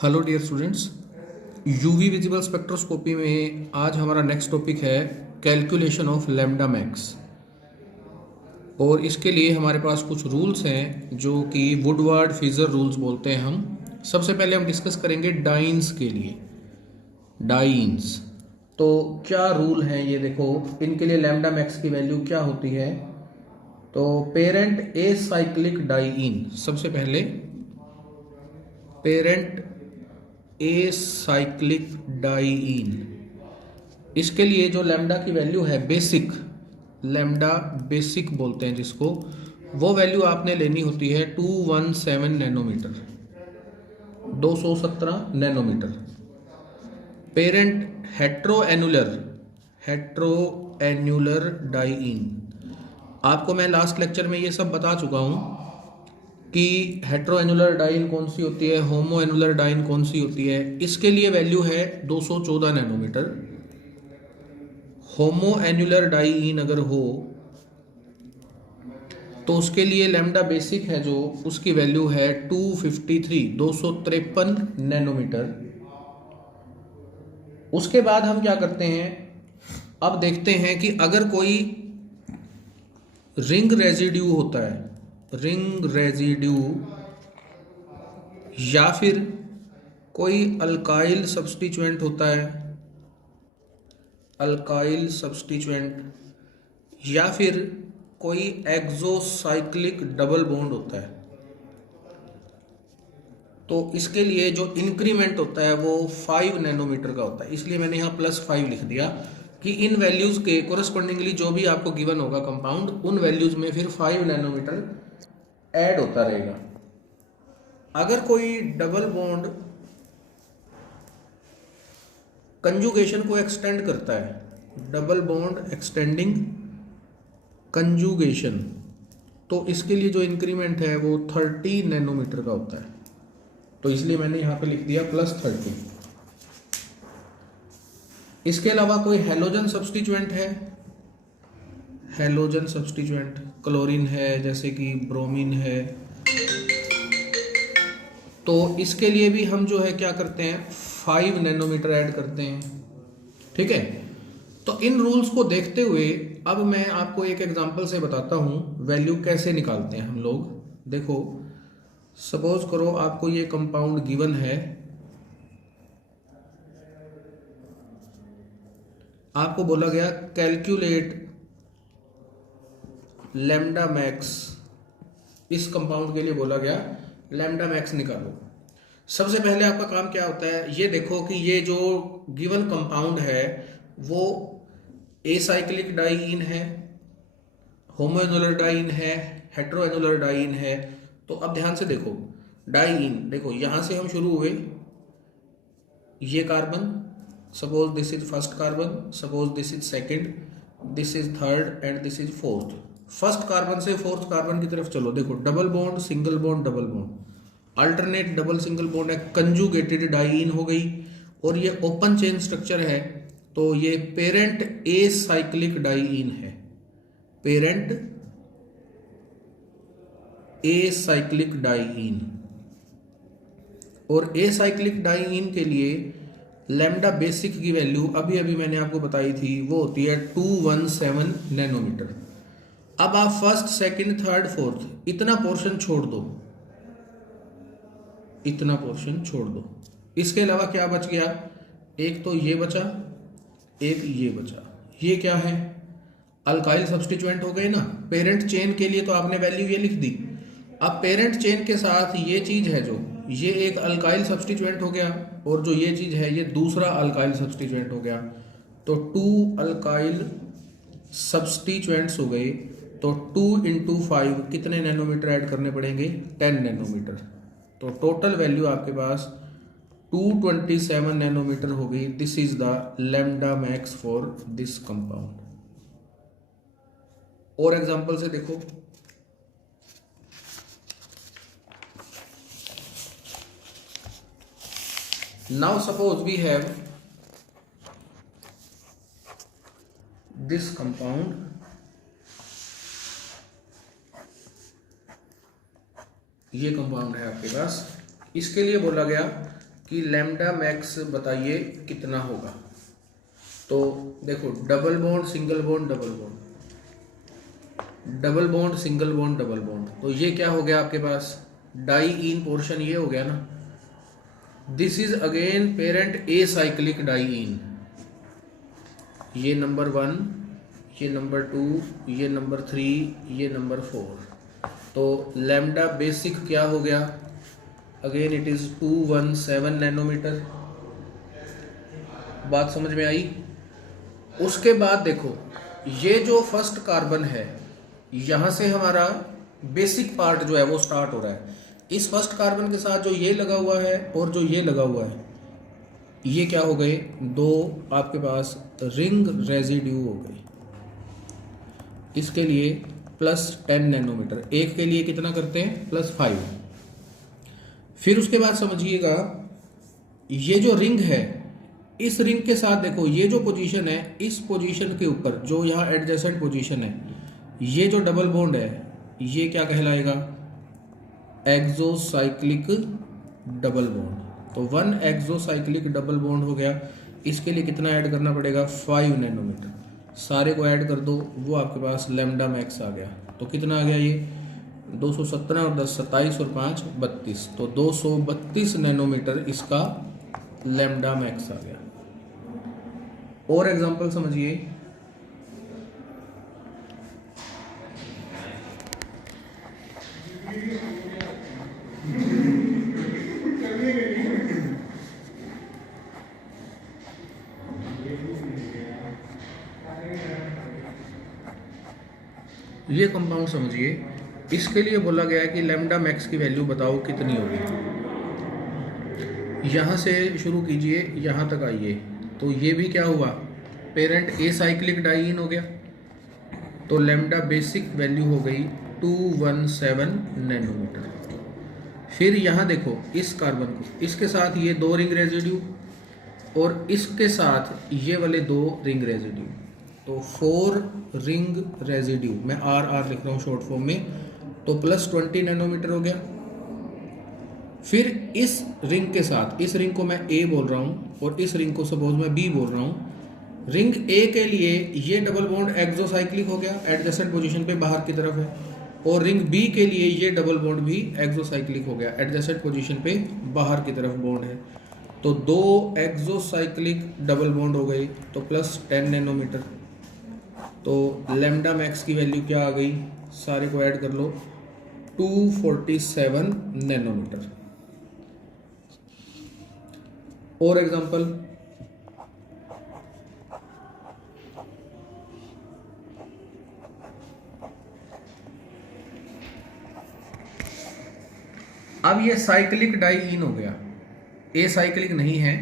Hello dear students, UV visible spectroscopy में आज हमारा नेक्स्ट टॉपिक है कैलकुलेशन ऑफ लैम्डा मैक्स। और इसके लिए हमारे पास कुछ रूल्स हैं जो कि वुडवार्ड फिजर रूल्स बोलते हैं हम। सबसे पहले हम डिस्कस करेंगे डाइंस के लिए। डाइंस तो क्या रूल है ये देखो, इनके लिए लैम्डा मैक्स की वैल्यू क्या होती है। तो पेरेंट ए साइक्लिक डाइइन, सबसे पहले पेरेंट ए साइक्लिक डाइइन, इसके लिए जो लैम्डा की वैल्यू है बेसिक, लैम्डा बेसिक बोलते हैं जिसको, वो वैल्यू आपने लेनी होती है 217 nanometer, 217 nanometer. Parent hetero annular diene, आपको मैं लास्ट लेक्चर में ये सब बता चुका हूँ कि हेट्रो एनुलर डाइन कौन सी होती है, होमो एनुलर डाइन कौन सी होती है। इसके लिए वैल्यू है 214 नैनोमीटर। होमो एनुलर डाइन अगर हो तो उसके लिए लैम्डा बेसिक है जो, उसकी वैल्यू है 253 नैनोमीटर। उसके बाद हम क्या करते हैं, अब देखते हैं कि अगर कोई रिंग रेजिड्यू होता है, रिंग रेजिड्यू, या फिर कोई अल्काइल सब्स्टिट्यूएंट होता है, अल्काइल सब्स्टिट्यूएंट, या फिर कोई एक्सोसाइक्लिक डबल बॉन्ड होता है, तो इसके लिए जो इंक्रीमेंट होता है वो 5 नैनोमीटर का होता है। इसलिए मैंने यहाँ +5 लिख दिया कि इन वैल्यूज के कोरस्पॉन्डिंगली जो भी आपको गिवन होगा कंपाउंड, उन वैल्यूज में फिर 5 नैनोमीटर ऐड होता रहेगा। अगर कोई डबल बॉन्ड कंजुगेशन को एक्सटेंड करता है, डबल बॉन्ड एक्सटेंडिंग कंजुगेशन, तो इसके लिए जो इंक्रीमेंट है वो 30 नैनोमीटर का होता है। तो इसलिए मैंने यहाँ पे लिख दिया +30। इसके अलावा कोई हैलोजन सब्स्टिट्यूएंट है, हैलोजन सब्स्टिट्यूएंट क्लोरीन है, जैसे कि ब्रोमीन है, तो इसके लिए भी हम जो है क्या करते हैं, 5 नैनोमीटर ऐड करते हैं। ठीक है, तो इन रूल्स को देखते हुए अब मैं आपको एक एग्जांपल से बताता हूं वैल्यू कैसे निकालते हैं हम लोग। देखो, सपोज करो आपको ये कंपाउंड गिवन है, आपको बोला गया कैलकुलेट लैम्डा मैक्स, इस कंपाउंड के लिए बोला गया लैम्डा मैक्स निकालो। सबसे पहले आपका काम क्या होता है, ये देखो कि ये जो गिवन कंपाउंड है वो एसाइक्लिक डाइइन है, होमो एनुलर डाइइन है, हेट्रो एनुलर डाइइन है। तो अब ध्यान से देखो, डाइइन देखो, यहां से हम शुरू हुए, ये carbon, suppose this is first carbon, suppose this is second, this is third and this is fourth. First carbon से फोर्थ कार्बन की तरफ चलो, देखो double bond single bond double bond, alternate double single bond है, conjugated diene हो गई। और ये ओपन चेन स्ट्रक्चर है, तो ये पेरेंट ए साइक्लिक डाइइन है, पेरेंट ए साइक्लिक डाइइन। और ए साइक्लिक डाइइन के लिए लैम्डा बेसिक की वैल्यू अभी अभी मैंने आपको बताई थी, वो होती है 217 नैनोमीटर। अब आप फर्स्ट सेकंड थर्ड फोर्थ इतना पोर्शन छोड़ दो, इतना पोर्शन छोड़ दो। इसके अलावा क्या बच गया, एक तो ये बचा, एक ये बचा। ये क्या है, अल्काइल सब्स्टिट्यूएंट हो गए ना। पेरेंट चेन के लिए तो आपने वैल्यू ये लिख दी। अब पेरेंट चेन के साथ ये चीज है जो, ये एक अल्काइल सब्स्टिट्यूएंट हो गया, और जो ये चीज है ये दूसरा अल्काइल सब्स्टिट्यूएंट हो गया। तो 2 अल्काइल सब्स्टिट्यूएंट्स हो गए। तो 2 इंटू 5 कितने नैनोमीटर ऐड करने पड़ेंगे, 10 नैनोमीटर। तो टोटल वैल्यू आपके पास 227 नैनोमीटर हो गई। This is the lambda max for this compound. और एग्जांपल से देखो, now suppose we have this compound, ये कंपाउंड है आपके पास। इसके लिए बोला गया कि लैम्डा मैक्स बताइए कितना होगा। तो देखो, double bond single bond double bond, double bond single bond double bond, तो ये क्या हो गया आपके पास, डाई इन पोर्शन ये हो गया ना। This is again parent a cyclic diene, ये नंबर 1, ये नंबर 2, ये नंबर 3, ये नंबर 4। तो लैम्डा बेसिक क्या हो गया, अगेन इट इज 217 नैनोमीटर। बात समझ में आई। उसके बाद देखो, ये जो फर्स्ट कार्बन है, यहाँ से हमारा बेसिक पार्ट जो है वो स्टार्ट हो रहा है। इस फर्स्ट कार्बन के साथ जो ये लगा हुआ है और जो ये लगा हुआ है, ये क्या हो गए, दो आपके पास रिंग रेजिड्यू हो गए। इसके लिए +10 नैनोमीटर, एक के लिए कितना करते हैं, +5। फिर उसके बाद समझिएगा, ये जो रिंग है, इस रिंग के साथ देखो, ये जो पोजीशन है, इस पोजीशन के ऊपर जो यहाँ एडजेसेंट पोजीशन है, ये जो डबल बॉन्ड है, ये क्या कहलाएगा, एक्सोसाइक्लिक डबल बॉन्ड। तो 1 एक्सोसाइक्लिक डबल बॉन्ड हो गया। इसके लिए कितना ऐड करना पड़ेगा, 5 नैनोमीटर। सारे को ऐड कर दो, वो आपके पास लैम्डा मैक्स आ गया। तो कितना आ गया, ये 217 और 10 27 और 5 32, तो 232 नैनोमीटर इसका लैम्डा मैक्स आ गया। और एग्जांपल समझिए, ये कंपाउंड समझिए, इसके लिए बोला गया है कि लैम्डा मैक्स की वैल्यू बताओ कितनी होगी। यहाँ से शुरू कीजिए, यहाँ तक आइए, तो ये भी क्या हुआ, पेरेंट ए साइक्लिक डाइइन हो गया। तो लैम्डा बेसिक वैल्यू हो गई 217 नैनोमीटर। फिर यहाँ देखो, इस कार्बन को, इसके साथ ये 2 रिंग रेजिड्यू और इसके साथ ये वाले 2 रिंग रेजिड्यू, तो 4 रिंग रेजिड्यू, मैं आर लिख रहा हूँ शॉर्ट फॉर्म में, तो +20 नैनोमीटर हो गया। फिर इस रिंग के साथ, इस रिंग को मैं ए बोल रहा हूँ और इस रिंग को सपोज मैं बी बोल रहा हूँ। रिंग ए के लिए ये डबल बॉन्ड एक्सोसाइक्लिक हो गया, एडजेसेंट पोजीशन पे बाहर की तरफ है, और रिंग बी के लिए ये डबल बॉन्ड भी एक्सोसाइक्लिक हो गया, एडजेसेंट पोजीशन पे बाहर की तरफ बॉन्ड है। तो 2 एक्सोसाइक्लिक डबल बॉन्ड हो गए, तो +10 नैनोमीटर। तो लैम्डा मैक्स की वैल्यू क्या आ गई, सारे को ऐड कर लो, 247 नैनोमीटर। और एग्जांपल, अब ये साइक्लिक डाइइन हो गया, ए साइक्लिक नहीं है।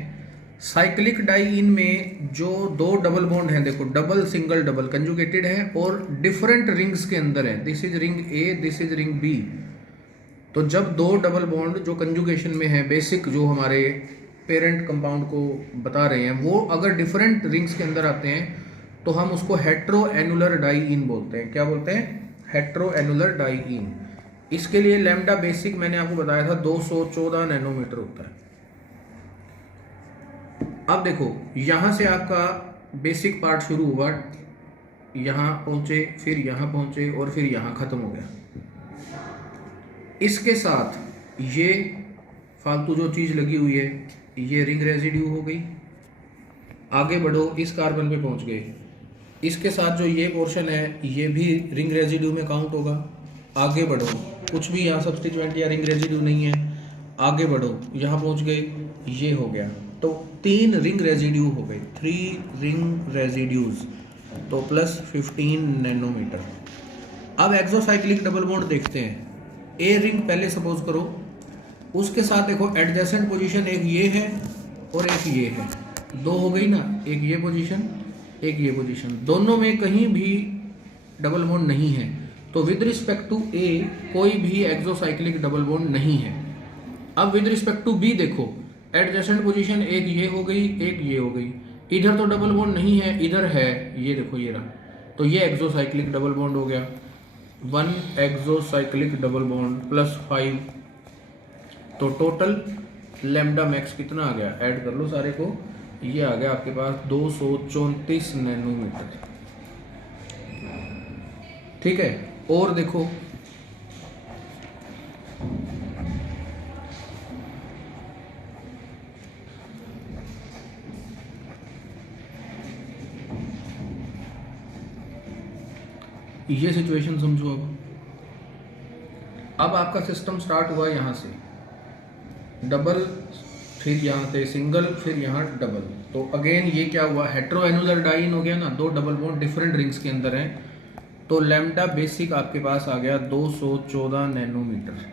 साइक्लिक डाइइन में जो 2 डबल बॉन्ड हैं, देखो, डबल सिंगल डबल कंजुगेटेड है और डिफरेंट रिंग्स के अंदर है। This is ring A, this is ring B. तो जब 2 डबल बॉन्ड जो कंजुगेशन में है, बेसिक जो हमारे पेरेंट कंपाउंड को बता रहे हैं, वो अगर डिफरेंट रिंग्स के अंदर आते हैं, तो हम उसको हेट्रो एनुलर डाइइन बोलते हैं। क्या बोलते हैं, हेट्रो एनुलर डाइइन। इसके लिए लैम्डा बेसिक मैंने आपको बताया था 214 नैनोमीटर होता है। अब देखो, यहां से आपका बेसिक पार्ट शुरू हुआ, यहां पहुंचे, फिर यहां पहुंचे और फिर यहां खत्म हो गया। इसके साथ ये फालतू जो चीज लगी हुई है, ये रिंग रेजिड्यू हो गई। आगे बढ़ो, इस कार्बन पे पहुंच गए, इसके साथ जो ये पोर्शन है, ये भी रिंग रेजिड्यू में काउंट होगा। आगे बढ़ो, कुछ भी यहाँ सब्स्टिट्यूएंट या रिंग रेजिड्यू नहीं है। आगे बढ़ो, यहाँ पहुँच गए, ये हो गया। तो 3 रिंग रेजिड्यू हो गए, 3 रिंग रेजिड्यूज, तो +15 नैनोमीटर। अब एक्सोसाइक्लिक डबल बॉन्ड देखते हैं। ए रिंग पहले सपोज करो, उसके साथ देखो एडजेसेंट पोजीशन एक ये है और एक ये है, 2 हो गई ना, एक ये पोजीशन, एक ये पोजीशन, दोनों में कहीं भी डबल बॉन्ड नहीं है। तो विद रिस्पेक्ट टू ए कोई भी एक्सोसाइक्लिक डबल बॉन्ड नहीं है। अब विद रिस्पेक्ट टू बी देखो, एडजेसेंट पोजीशन एक ये हो गई, एक ये हो गई, इधर तो डबल बॉन्ड नहीं है, इधर है, ये देखो ये रहा, तो ये एक्सोसाइक्लिक डबल बॉन्ड हो गया। 1 एक्सोसाइक्लिक डबल बॉन्ड +5, तो टोटल लैम्डा मैक्स कितना आ गया, ऐड कर लो सारे को, ये आ गया आपके पास 234 नैनोमीटर। ठीक है, और देखो ये सिचुएशन समझो। अब आपका सिस्टम स्टार्ट हुआ यहाँ से डबल, फिर यहाँ से सिंगल, फिर यहाँ डबल, तो अगेन ये क्या हुआ, हेट्रो एनुलर डाइन हो गया ना, दो डबल बॉन्ड डिफरेंट रिंग्स के अंदर हैं, तो लैम्डा बेसिक आपके पास आ गया 214 नैनोमीटर।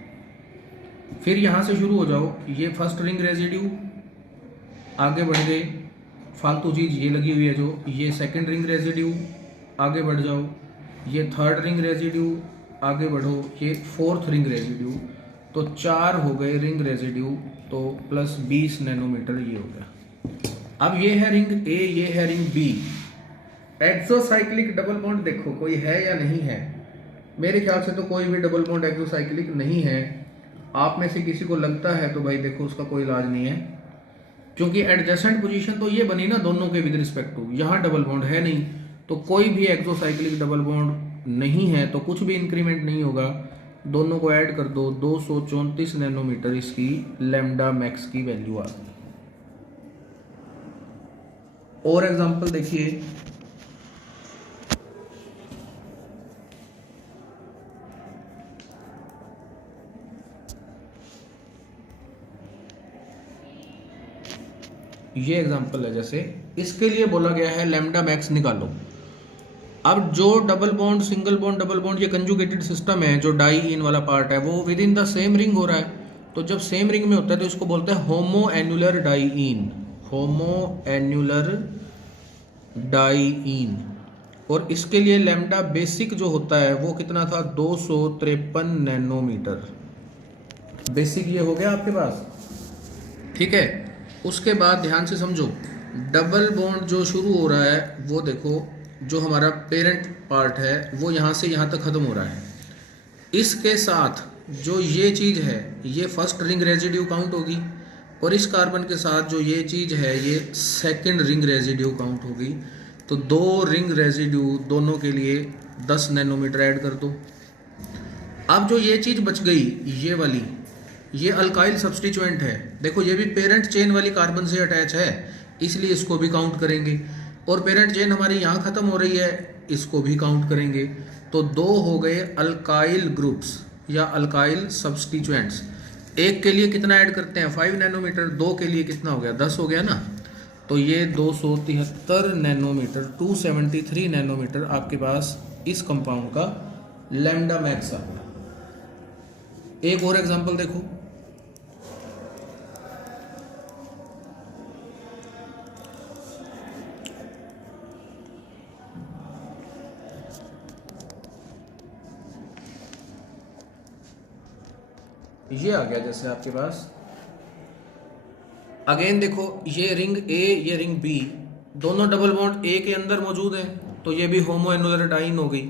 फिर यहाँ से शुरू हो जाओ, ये फर्स्ट रिंग रेजिड्यू आगे बढ़ गए, फालतू चीज़ ये लगी हुई है जो, ये सेकंड रिंग रेजिड्यू आगे बढ़ जाओ, ये थर्ड रिंग रेजिड्यू आगे बढ़ो, ये फोर्थ रिंग रेजिड्यू, तो 4 हो गए रिंग रेजिड्यू, तो प्लस 20 नैनोमीटर ये हो गया। अब ये है रिंग ए, ये है ring B. Exocyclic double bond देखो कोई है या नहीं है, मेरे ख्याल से तो कोई भी डबल बॉन्ड एक्सोसाइक्लिक नहीं है। आप में से किसी को लगता है तो भाई देखो उसका कोई इलाज नहीं है, क्योंकि एडजेसेंट पोजीशन तो ये बनी ना दोनों के विद रिस्पेक्ट टू, यहाँ डबल बॉन्ड है नहीं, तो कोई भी एक्सोसाइक्लिक डबल बॉन्ड नहीं है, तो कुछ भी इंक्रीमेंट नहीं होगा। दोनों को ऐड कर दो, 234 नैनोमीटर इसकी लैम्डा मैक्स की वैल्यू आ गई। और एग्जांपल देखिए, ये एग्जांपल है, जैसे इसके लिए बोला गया है लैम्डा मैक्स निकालो। अब जो double bond, single bond, double bond, ये कंजुगेटेड सिस्टम है, जो डाई इन वाला पार्ट है वो with in the same ring हो रहा है, तो जब सेम रिंग में होता है तो इसको बोलते हैं होमो एन्युलर डाई इन, होमो एन्युलर डाई इन। और इसके लिए लैम्डा बेसिक जो होता है वो कितना था, 253 नैनोमीटर। बेसिक ये हो गया आपके पास, ठीक है। उसके बाद ध्यान से समझो, डबल बॉन्ड जो शुरू हो रहा है वो देखो, जो हमारा पेरेंट पार्ट है वो यहाँ से यहाँ तक ख़त्म हो रहा है, इसके साथ जो ये चीज़ है ये फर्स्ट रिंग रेजिड्यू काउंट होगी, और इस कार्बन के साथ जो ये चीज़ है ये सेकंड रिंग रेजिड्यू काउंट होगी। तो 2 रिंग रेजिड्यू दोनों के लिए 10 नैनोमीटर ऐड कर दो। अब जो ये चीज़ बच गई ये वाली, ये अल्काइल सब्स्टिट्यूएंट है, देखो ये भी पेरेंट चेन वाली कार्बन से अटैच है, इसलिए इसको भी काउंट करेंगे। और पेरेंट चेन हमारी यहाँ ख़त्म हो रही है, इसको भी काउंट करेंगे। तो 2 हो गए अल्काइल ग्रुप्स या अल्काइल सब्स्टिट्यूएंट्स। एक के लिए कितना ऐड करते हैं, 5 नैनोमीटर, 2 के लिए कितना हो गया, 10 हो गया ना। तो ये 273 नैनोमीटर, 273 नैनोमीटर आपके पास इस कंपाउंड का लैम्डा मैक्स आ गया। एक और एग्जांपल देखो, ये आ गया जैसे आपके पास, अगेन देखो ये रिंग ए, ये रिंग बी, दोनों डबल बॉन्ड ए के अंदर मौजूद हैं, तो ये भी होमो एनुलर डाइन हो गई।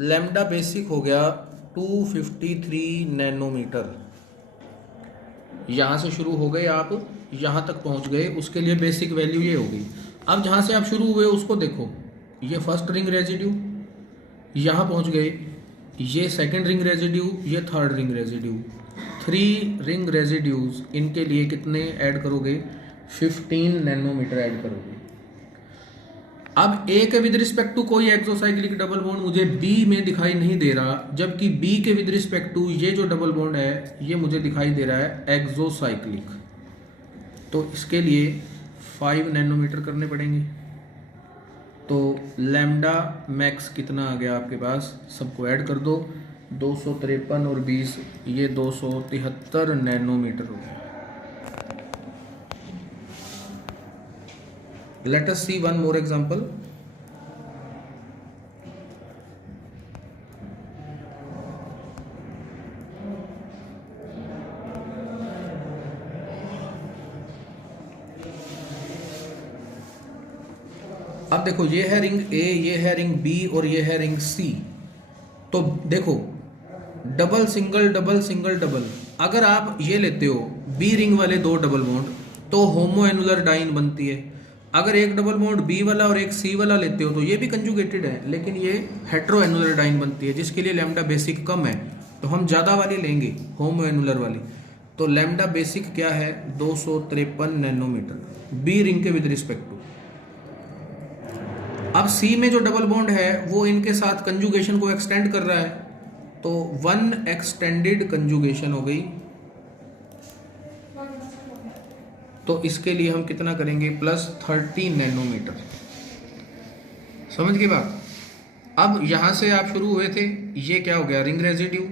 लैम्डा बेसिक हो गया 253 नैनोमीटर। यहाँ से शुरू हो गए आप, यहाँ तक पहुँच गए, उसके लिए बेसिक वैल्यू ये हो गई। अब जहाँ से आप शुरू हुए उसको देखो, ये फर्स्ट रिंग रेजिड्यू, यहाँ पहुँच गए, ये सेकंड रिंग रेजिड्यू, ये third ring residue, 3 ring residues, इनके लिए कितने ऐड करोगे, 15 नैनोमीटर ऐड करोगे। अब ए के विद रिस्पेक्ट टू कोई एक्सोसाइक्लिक डबल बॉन्ड मुझे बी में दिखाई नहीं दे रहा, जबकि बी के विद रिस्पेक्ट टू ये जो डबल बॉन्ड है ये मुझे दिखाई दे रहा है एक्सोसाइक्लिक, तो इसके लिए 5 नैनोमीटर करने पड़ेंगे। तो लैम्डा मैक्स कितना आ गया आपके पास, सबको ऐड कर दो, 253 और 20, ये 273 नैनोमीटर हो गया। लेट अस सी वन मोर एग्जांपल। अब देखो ये है रिंग ए, ये है रिंग बी और ये है रिंग सी। तो देखो double single double single double, अगर आप ये लेते हो बी रिंग वाले 2 डबल बॉन्ड, तो होमो एनुलर डाइन बनती है। अगर एक डबल बॉन्ड बी वाला और एक सी वाला लेते हो तो ये भी कंजुगेटेड है, लेकिन ये हेट्रो एनुलर डाइन बनती है, जिसके लिए लैम्डा बेसिक कम है, तो हम ज़्यादा वाली लेंगे, होमो एनुलर वाली। तो लैम्डा बेसिक क्या है, 253 नैनोमीटर बी रिंग के विद रिस्पेक्ट टू। अब सी में जो डबल बॉन्ड है वो इनके साथ कंजुगेशन को एक्सटेंड कर रहा है, तो 1 एक्सटेंडेड कंजुगेशन हो गई। तो इसके लिए हम कितना करेंगे, +30 नैनोमीटर। समझ गए बात। अब यहां से आप शुरू हुए थे, ये क्या हो गया, रिंग रेजिड्यू,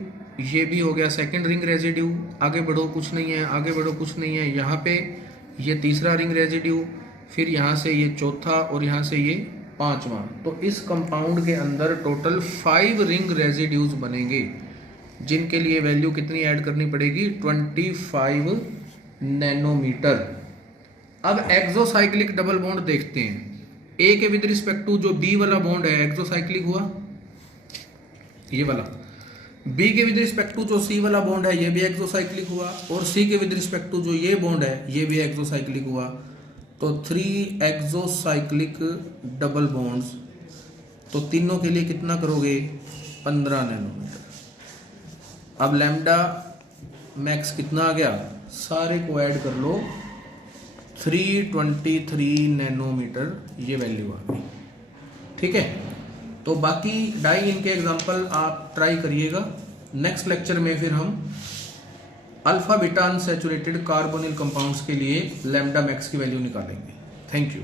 ये भी हो गया सेकंड रिंग रेजिड्यू। आगे बढ़ो कुछ नहीं है, आगे बढ़ो कुछ नहीं है, यहाँ पे ये तीसरा रिंग रेजिड्यू, फिर यहाँ से ये चौथा और यहाँ से ये पांचवा। तो इस कंपाउंड के अंदर टोटल 5 रिंग रेजिड्यूज बनेंगे, जिनके लिए वैल्यू कितनी ऐड करनी पड़ेगी, 25 नैनोमीटर। अब एक्सोसाइक्लिक डबल बॉन्ड देखते हैं। ए के विद रिस्पेक्ट टू जो बी वाला बॉन्ड है एक्सोसाइक्लिक हुआ, ये वाला। बी के विद रिस्पेक्ट टू जो सी वाला बॉन्ड है ये भी एक्सोसाइक्लिक हुआ, और सी के विद रिस्पेक्ट टू जो ये बॉन्ड है ये भी एक्सोसाइक्लिक हुआ। तो 3 एक्सोसाइक्लिक डबल बॉन्ड्स, तो तीनों के लिए कितना करोगे, 15 नैनोमीटर। अब लैम्डा मैक्स कितना आ गया, सारे को ऐड कर लो, 323 नैनोमीटर ये वैल्यू आ गई। ठीक है, तो बाकी डाई इनके एग्जांपल आप ट्राई करिएगा। नेक्स्ट लेक्चर में फिर हम alpha beta unsaturated carbonyl compounds के लिए लैम्डा मैक्स की वैल्यू निकालेंगे। Thank you.